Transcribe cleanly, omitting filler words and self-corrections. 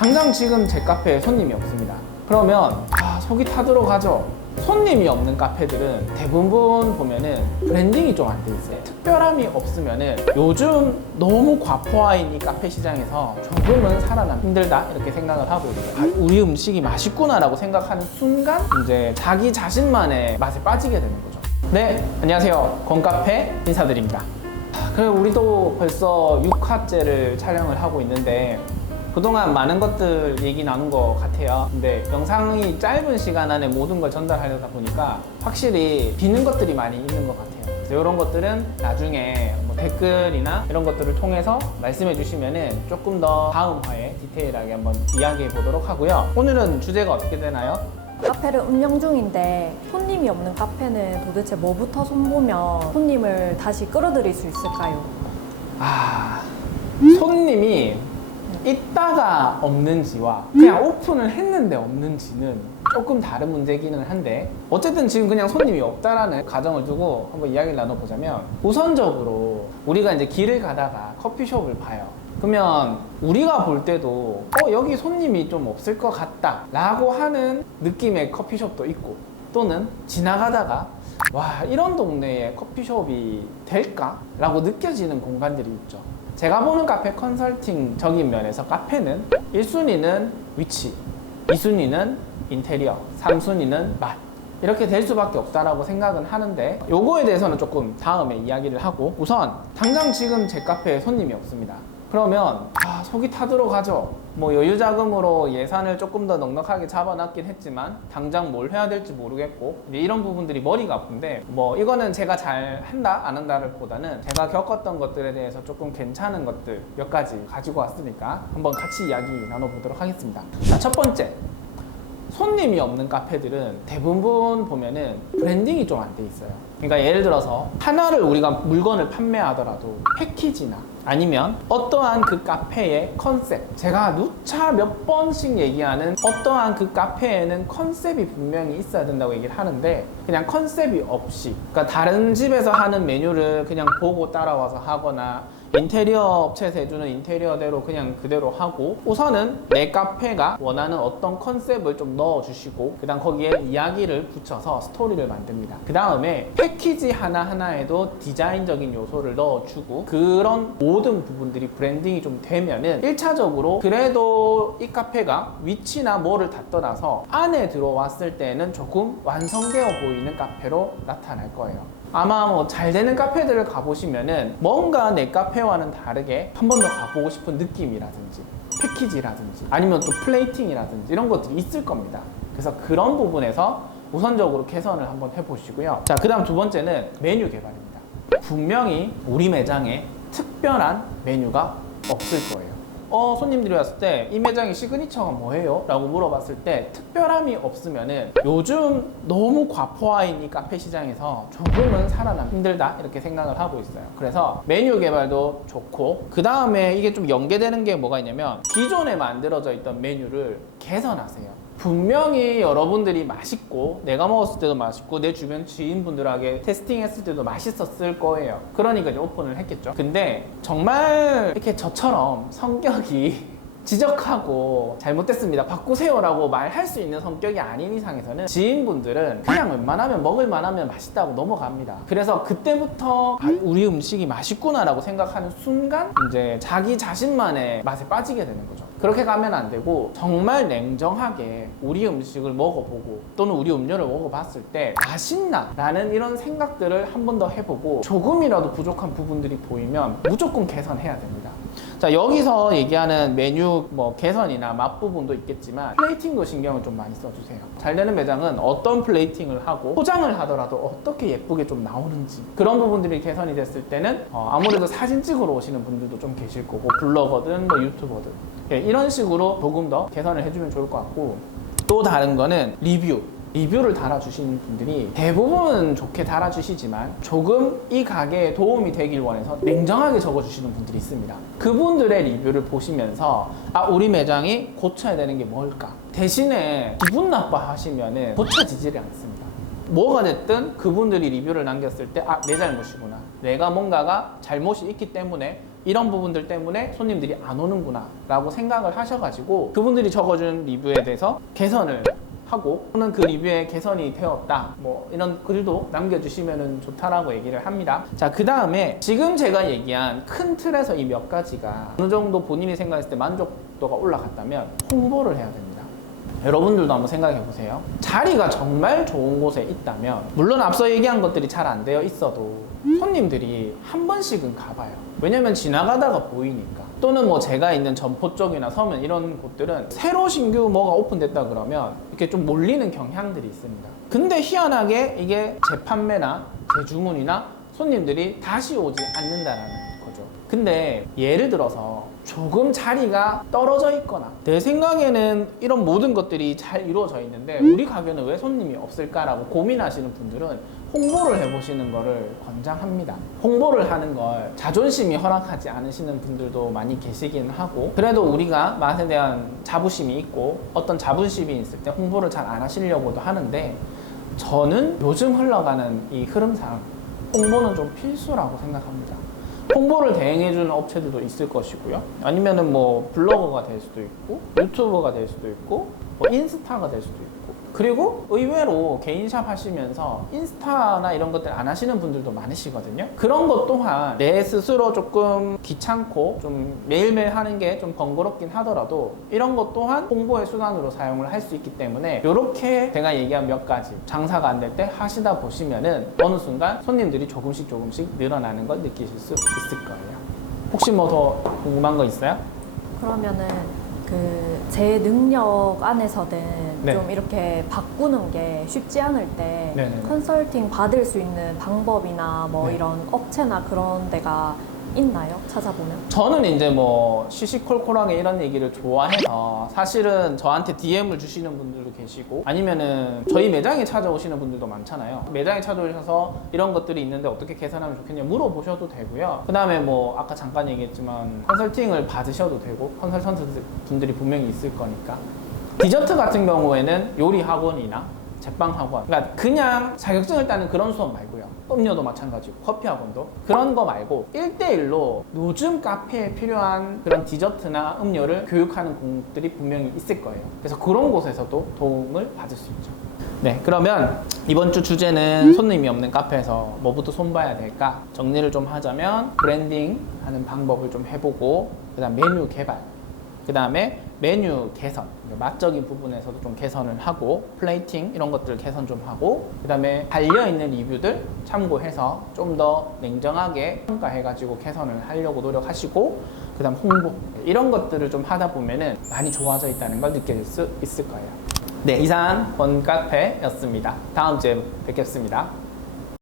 당장 지금 제 카페에 손님이 없습니다. 그러면 속이 타들어가죠. 손님이 없는 카페들은 대부분 보면은 브랜딩이 좀 안 돼 있어요. 특별함이 없으면은 요즘 너무 과포화인 이 카페 시장에서 조금은 살아남기 힘들다 이렇게 생각을 하고 있어요. 우리 음식이 맛있구나라고 생각하는 순간 이제 자기 자신만의 맛에 빠지게 되는 거죠. 네, 안녕하세요. 권카페 인사드립니다. 그리고 우리도 벌써 6화째를 촬영을 하고 있는데 그동안 많은 것들 얘기 나눈 것 같아요. 근데 영상이 짧은 시간 안에 모든 걸 전달하려다 보니까 확실히 비는 것들이 많이 있는 것 같아요. 그래서 이런 것들은 나중에 뭐 댓글이나 이런 것들을 통해서 말씀해 주시면은 조금 더 다음 화에 디테일하게 한번 이야기해 보도록 하고요. 오늘은 주제가 어떻게 되나요? 카페를 운영 중인데 손님이 없는 카페는 도대체 뭐부터 손보면 손님을 다시 끌어들일 수 있을까요? 손님이 있다가 없는지와 그냥 오픈을 했는데 없는지는 조금 다른 문제기는 한데 어쨌든 지금 그냥 손님이 없다라는 가정을 두고 한번 이야기를 나눠보자면 우선적으로 우리가 이제 길을 가다가 커피숍을 봐요. 그러면 우리가 볼 때도 여기 손님이 좀 없을 것 같다 라고 하는 느낌의 커피숍도 있고 또는 지나가다가 와 이런 동네에 커피숍이 될까? 라고 느껴지는 공간들이 있죠. 제가 보는 카페 컨설팅적인 면에서 카페는 1순위는 위치, 2순위는 인테리어, 3순위는 맛 이렇게 될 수밖에 없다라고 생각은 하는데 요거에 대해서는 조금 다음에 이야기를 하고 우선 당장 지금 제 카페에 손님이 없습니다. 그러면 속이 타들어가죠. 뭐 여유자금으로 예산을 조금 더 넉넉하게 잡아놨긴 했지만 당장 뭘 해야 될지 모르겠고 이런 부분들이 머리가 아픈데 뭐 이거는 제가 잘 한다 안 한다를 보다는 제가 겪었던 것들에 대해서 조금 괜찮은 것들 몇 가지 가지고 왔으니까 한번 같이 이야기 나눠보도록 하겠습니다. 자, 첫 번째, 손님이 없는 카페들은 대부분 보면은 브랜딩이 좀 안 돼 있어요. 그러니까 예를 들어서 하나를 우리가 물건을 판매하더라도 패키지나 아니면 어떠한 그 카페의 컨셉, 제가 누차 몇 번씩 얘기하는 어떠한 그 카페에는 컨셉이 분명히 있어야 된다고 얘기를 하는데 그냥 컨셉이 없이, 그러니까 다른 집에서 하는 메뉴를 그냥 보고 따라와서 하거나 인테리어 업체에서 해주는 인테리어대로 그냥 그대로 하고 우선은 내 카페가 원하는 어떤 컨셉을 좀 넣어주시고 그 다음 거기에 이야기를 붙여서 스토리를 만듭니다. 그 다음에 패키지 하나하나에도 디자인적인 요소를 넣어주고 그런 모든 부분들이 브랜딩이 좀 되면은 1차적으로 그래도 이 카페가 위치나 뭐를 다 떠나서 안에 들어왔을 때는 조금 완성되어 보이는 카페로 나타날 거예요. 아마 뭐 잘 되는 카페들을 가보시면은 뭔가 내 카페와는 다르게 한 번 더 가보고 싶은 느낌이라든지 패키지라든지 아니면 또 플레이팅이라든지 이런 것들이 있을 겁니다. 그래서 그런 부분에서 우선적으로 개선을 한번 해보시고요. 자, 그 다음 두 번째는 메뉴 개발입니다. 분명히 우리 매장에 특별한 메뉴가 없을 거예요. 손님들이 왔을 때 이 매장의 시그니처가 뭐예요? 라고 물어봤을 때 특별함이 없으면은 요즘 너무 과포화인 이 카페 시장에서 조금은 살아남기 힘들다 이렇게 생각을 하고 있어요. 그래서 메뉴 개발도 좋고 그 다음에 이게 좀 연계되는 게 뭐가 있냐면 기존에 만들어져 있던 메뉴를 개선하세요. 분명히 여러분들이 맛있고 내가 먹었을 때도 맛있고 내 주변 지인분들에게 테스팅했을 때도 맛있었을 거예요. 그러니까 이제 오픈을 했겠죠. 근데 정말 이렇게 저처럼 성격이 지적하고 잘못됐습니다 바꾸세요 라고 말할 수 있는 성격이 아닌 이상에서는 지인분들은 그냥 웬만하면 먹을만하면 맛있다고 넘어갑니다. 그래서 그때부터 우리 음식이 맛있구나 라고 생각하는 순간 이제 자기 자신만의 맛에 빠지게 되는 거죠. 그렇게 가면 안 되고 정말 냉정하게 우리 음식을 먹어보고 또는 우리 음료를 먹어봤을 때 맛있나? 라는 이런 생각들을 한 번 더 해보고 조금이라도 부족한 부분들이 보이면 무조건 개선해야 됩니다. 자, 여기서 얘기하는 메뉴 뭐 개선이나 맛 부분도 있겠지만 플레이팅도 신경을 좀 많이 써주세요. 잘 되는 매장은 어떤 플레이팅을 하고 포장을 하더라도 어떻게 예쁘게 좀 나오는지 그런 부분들이 개선이 됐을 때는 아무래도 사진 찍으러 오시는 분들도 좀 계실 거고 블로거든 뭐 유튜버든 이런 식으로 조금 더 개선을 해주면 좋을 것 같고 또 다른 거는 리뷰를 달아주시는 분들이 대부분 좋게 달아주시지만 조금 이 가게에 도움이 되길 원해서 냉정하게 적어주시는 분들이 있습니다. 그분들의 리뷰를 보시면서 우리 매장이 고쳐야 되는 게 뭘까? 대신에 기분 나빠하시면 고쳐지지를 않습니다. 뭐가 됐든 그분들이 리뷰를 남겼을 때 내 잘못이구나, 내가 뭔가가 잘못이 있기 때문에 이런 부분들 때문에 손님들이 안 오는구나 라고 생각을 하셔가지고 그분들이 적어준 리뷰에 대해서 개선을 하고 또는 그 리뷰에 개선이 되었다 뭐 이런 글도 남겨주시면 좋다라고 얘기를 합니다. 자, 그 다음에 지금 제가 얘기한 큰 틀에서 이 몇 가지가 어느 정도 본인이 생각했을 때 만족도가 올라갔다면 홍보를 해야 됩니다. 여러분들도 한번 생각해 보세요. 자리가 정말 좋은 곳에 있다면 물론 앞서 얘기한 것들이 잘 안 되어 있어도 손님들이 한 번씩은 가봐요. 왜냐면 지나가다가 보이니까. 또는 뭐 제가 있는 점포 쪽이나 서면 이런 곳들은 새로 신규 뭐가 오픈됐다 그러면 이렇게 좀 몰리는 경향들이 있습니다. 근데 희한하게 이게 재판매나 재주문이나 손님들이 다시 오지 않는다라는 거죠. 근데 예를 들어서 조금 자리가 떨어져 있거나 내 생각에는 이런 모든 것들이 잘 이루어져 있는데 우리 가게는 왜 손님이 없을까라고 고민하시는 분들은 홍보를 해보시는 거를 권장합니다. 홍보를 하는 걸 자존심이 허락하지 않으시는 분들도 많이 계시긴 하고 그래도 우리가 맛에 대한 자부심이 있고 어떤 자부심이 있을 때 홍보를 잘 안 하시려고도 하는데 저는 요즘 흘러가는 이 흐름상 홍보는 좀 필수라고 생각합니다. 홍보를 대행해주는 업체들도 있을 것이고요. 아니면은 뭐 블로거가 될 수도 있고 유튜버가 될 수도 있고 뭐 인스타가 될 수도 있고 그리고 의외로 개인샵 하시면서 인스타나 이런 것들 안 하시는 분들도 많으시거든요. 그런 것 또한 내 스스로 조금 귀찮고 좀 매일매일 하는 게 좀 번거롭긴 하더라도 이런 것 또한 홍보의 수단으로 사용을 할 수 있기 때문에 이렇게 제가 얘기한 몇 가지 장사가 안 될 때 하시다 보시면은 어느 순간 손님들이 조금씩 늘어나는 걸 느끼실 수 있을 거예요. 혹시 뭐 더 궁금한 거 있어요? 그러면은 제 능력 안에서는 네. 좀 이렇게 바꾸는 게 쉽지 않을 때 네네네. 컨설팅 받을 수 있는 방법이나 뭐 네. 이런 업체나 그런 데가 있나요? 찾아보면? 저는 이제 뭐 시시콜콜하게 이런 얘기를 좋아해서 사실은 저한테 DM을 주시는 분들도 계시고 아니면은 저희 매장에 찾아오시는 분들도 많잖아요. 매장에 찾아오셔서 이런 것들이 있는데 어떻게 개선하면 좋겠냐 물어보셔도 되고요. 그 다음에 뭐 아까 잠깐 얘기했지만 컨설팅을 받으셔도 되고 컨설턴트 분들이 분명히 있을 거니까 디저트 같은 경우에는 요리 학원이나 제빵 학원 그러니까 그냥 자격증을 따는 그런 수업 말고요. 음료도 마찬가지고 커피 학원도 그런 거 말고 1대1로 요즘 카페에 필요한 그런 디저트나 음료를 교육하는 공들이 분명히 있을 거예요. 그래서 그런 곳에서도 도움을 받을 수 있죠. 네, 그러면 이번 주 주제는 손님이 없는 카페에서 뭐부터 손봐야 될까 정리를 좀 하자면 브랜딩 하는 방법을 좀 해보고 그 다음 메뉴 개발 그 다음에 메뉴 개선, 맛적인 부분에서도 좀 개선을 하고 플레이팅 이런 것들 개선 좀 하고 그 다음에 달려있는 리뷰들 참고해서 좀 더 냉정하게 평가해가지고 개선을 하려고 노력하시고 그 다음 홍보 이런 것들을 좀 하다 보면은 많이 좋아져 있다는 걸 느낄 수 있을 거예요. 네, 이상 번카페였습니다. 다음 주에 뵙겠습니다.